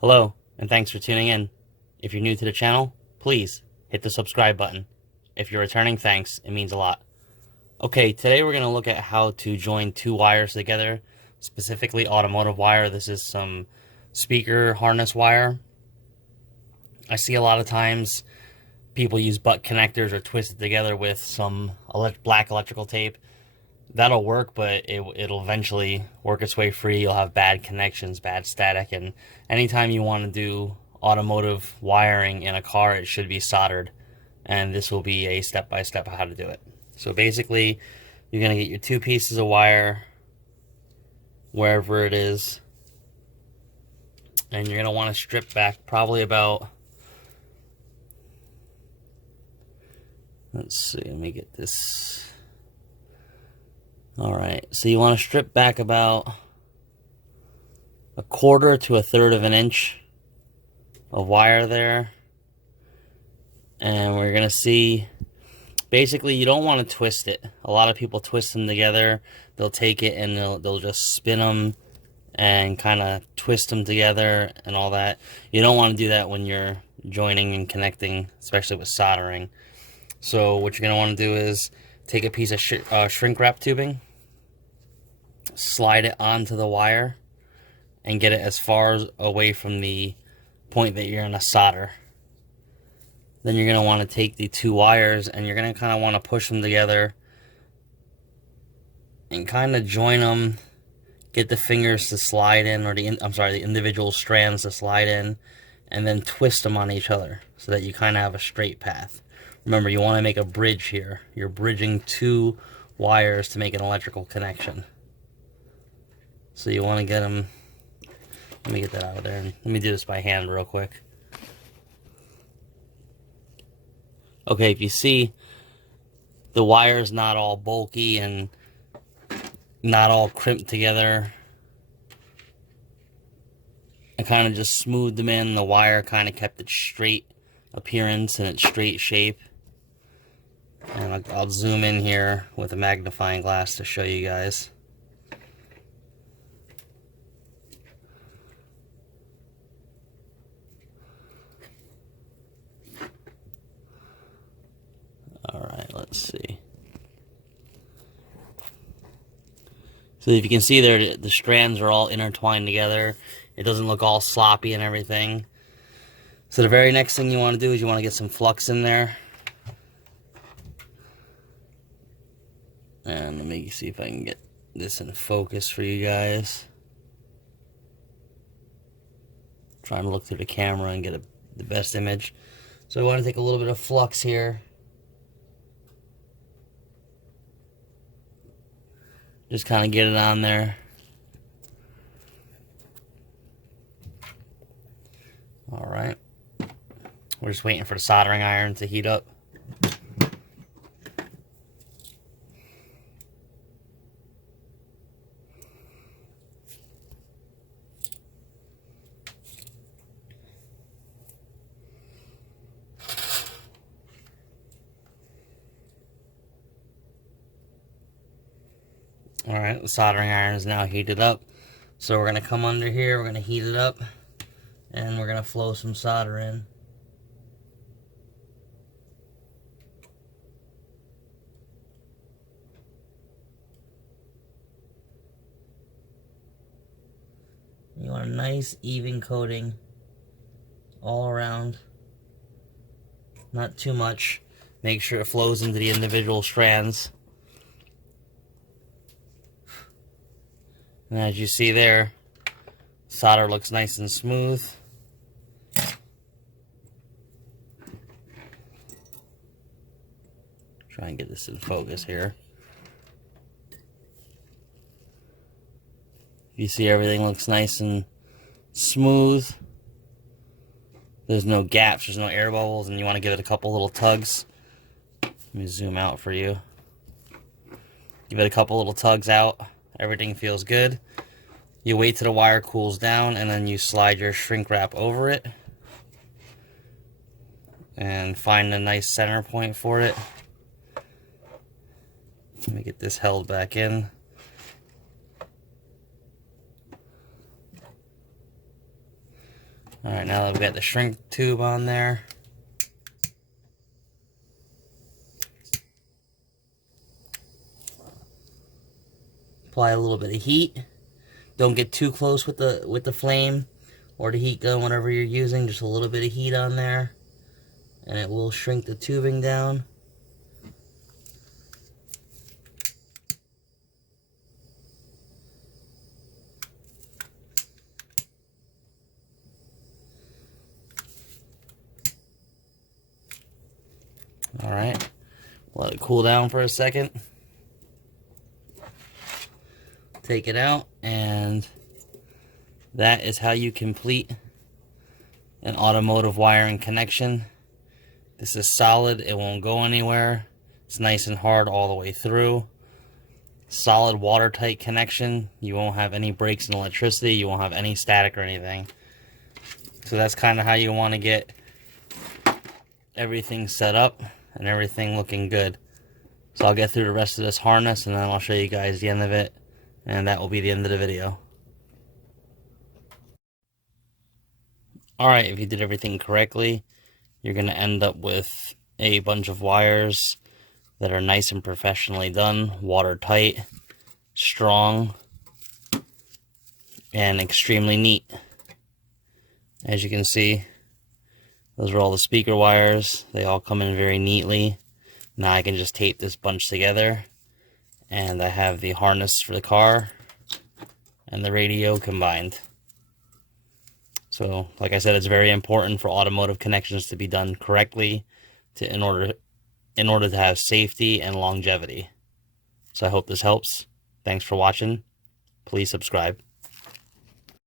Hello, and thanks for tuning in. If you're new to the channel, please hit the subscribe button. If you're returning, thanks. It means a lot. Okay, today we're going to look at how to join two wires together, specifically automotive wire. This is some speaker harness wire. I see a lot of times people use butt connectors or twist it together with some black electrical tape. That'll work, but it'll eventually work its way free. You'll have bad connections, bad static, and anytime you want to do automotive wiring in a car, it should be soldered. And this will be a step-by-step of how to do it. So basically, you're going to get your two pieces of wire, wherever it is, and you're going to want to strip back probably about, let's see, let me get this. Alright, so you want to strip back about 1/4 to 1/3 of an inch of wire there. And we're going to see, basically you don't want to twist it. A lot of people twist them together. They'll take it and they'll just spin them and kind of twist them together and all that. You don't want to do that when you're joining and connecting, especially with soldering. So what you're going to want to do is take a piece of shrink wrap tubing, slide it onto the wire, and get it as far away from the point that you're going to solder. Then you're going to want to take the two wires and you're going to kind of want to push them together and kind of join them. Get the fingers to slide in, or the individual strands to slide in, and then twist them on each other so that you kind of have a straight path. Remember, you want to make a bridge here. You're bridging two wires to make an electrical connection. So you want to get them, let me get that out of there, and let me do this by hand real quick. Okay, if you see, the wire's not all bulky and not all crimped together. I kind of just smoothed them in. The wire kind of kept its straight appearance and its straight shape. And I'll zoom in here with a magnifying glass to show you guys. Alright, let's see. So if you can see there, the strands are all intertwined together. It doesn't look all sloppy and everything. So the very next thing you want to do is you want to get some flux in there. And let me see if I can get this in focus for you guys. Trying to look through the camera and get the best image. So I want to take a little bit of flux here. Just kind of get it on there. Alright. We're just waiting for the soldering iron to heat up. Alright, the soldering iron is now heated up. So we're going to come under here, we're going to heat it up, and we're going to flow some solder in. You want a nice even coating all around. Not too much. Make sure it flows into the individual strands. And as you see there, solder looks nice and smooth. Try and get this in focus here. You see everything looks nice and smooth. There's no gaps, there's no air bubbles, and you want to give it a couple little tugs. Let me zoom out for you. Give it a couple little tugs out. Everything feels good. You wait till the wire cools down, and then you slide your shrink wrap over it. And find a nice center point for it. Let me get this held back in. Alright, now that we've got the shrink tube on there, apply a little bit of heat. Don't get too close with the flame or the heat gun, whatever you're using. Just a little bit of heat on there, and it will shrink the tubing down. Alright, let it cool down for a second. Take it out, and that is how you complete an automotive wiring connection. This is solid, it won't go anywhere. It's nice and hard all the way through. Solid watertight connection. You won't have any breaks in electricity, you won't have any static or anything. So that's kind of how you want to get everything set up and everything looking good. So I'll get through the rest of this harness and then I'll show you guys the end of it, and that will be the end of the video. Alright, if you did everything correctly, you're going to end up with a bunch of wires that are nice and professionally done, watertight, strong, and extremely neat. As you can see, those are all the speaker wires. They all come in very neatly. Now I can just tape this bunch together, and I have the harness for the car and the radio combined. So, like I said, it's very important for automotive connections to be done correctly in order to have safety and longevity. So I hope this helps. Thanks for watching. Please subscribe.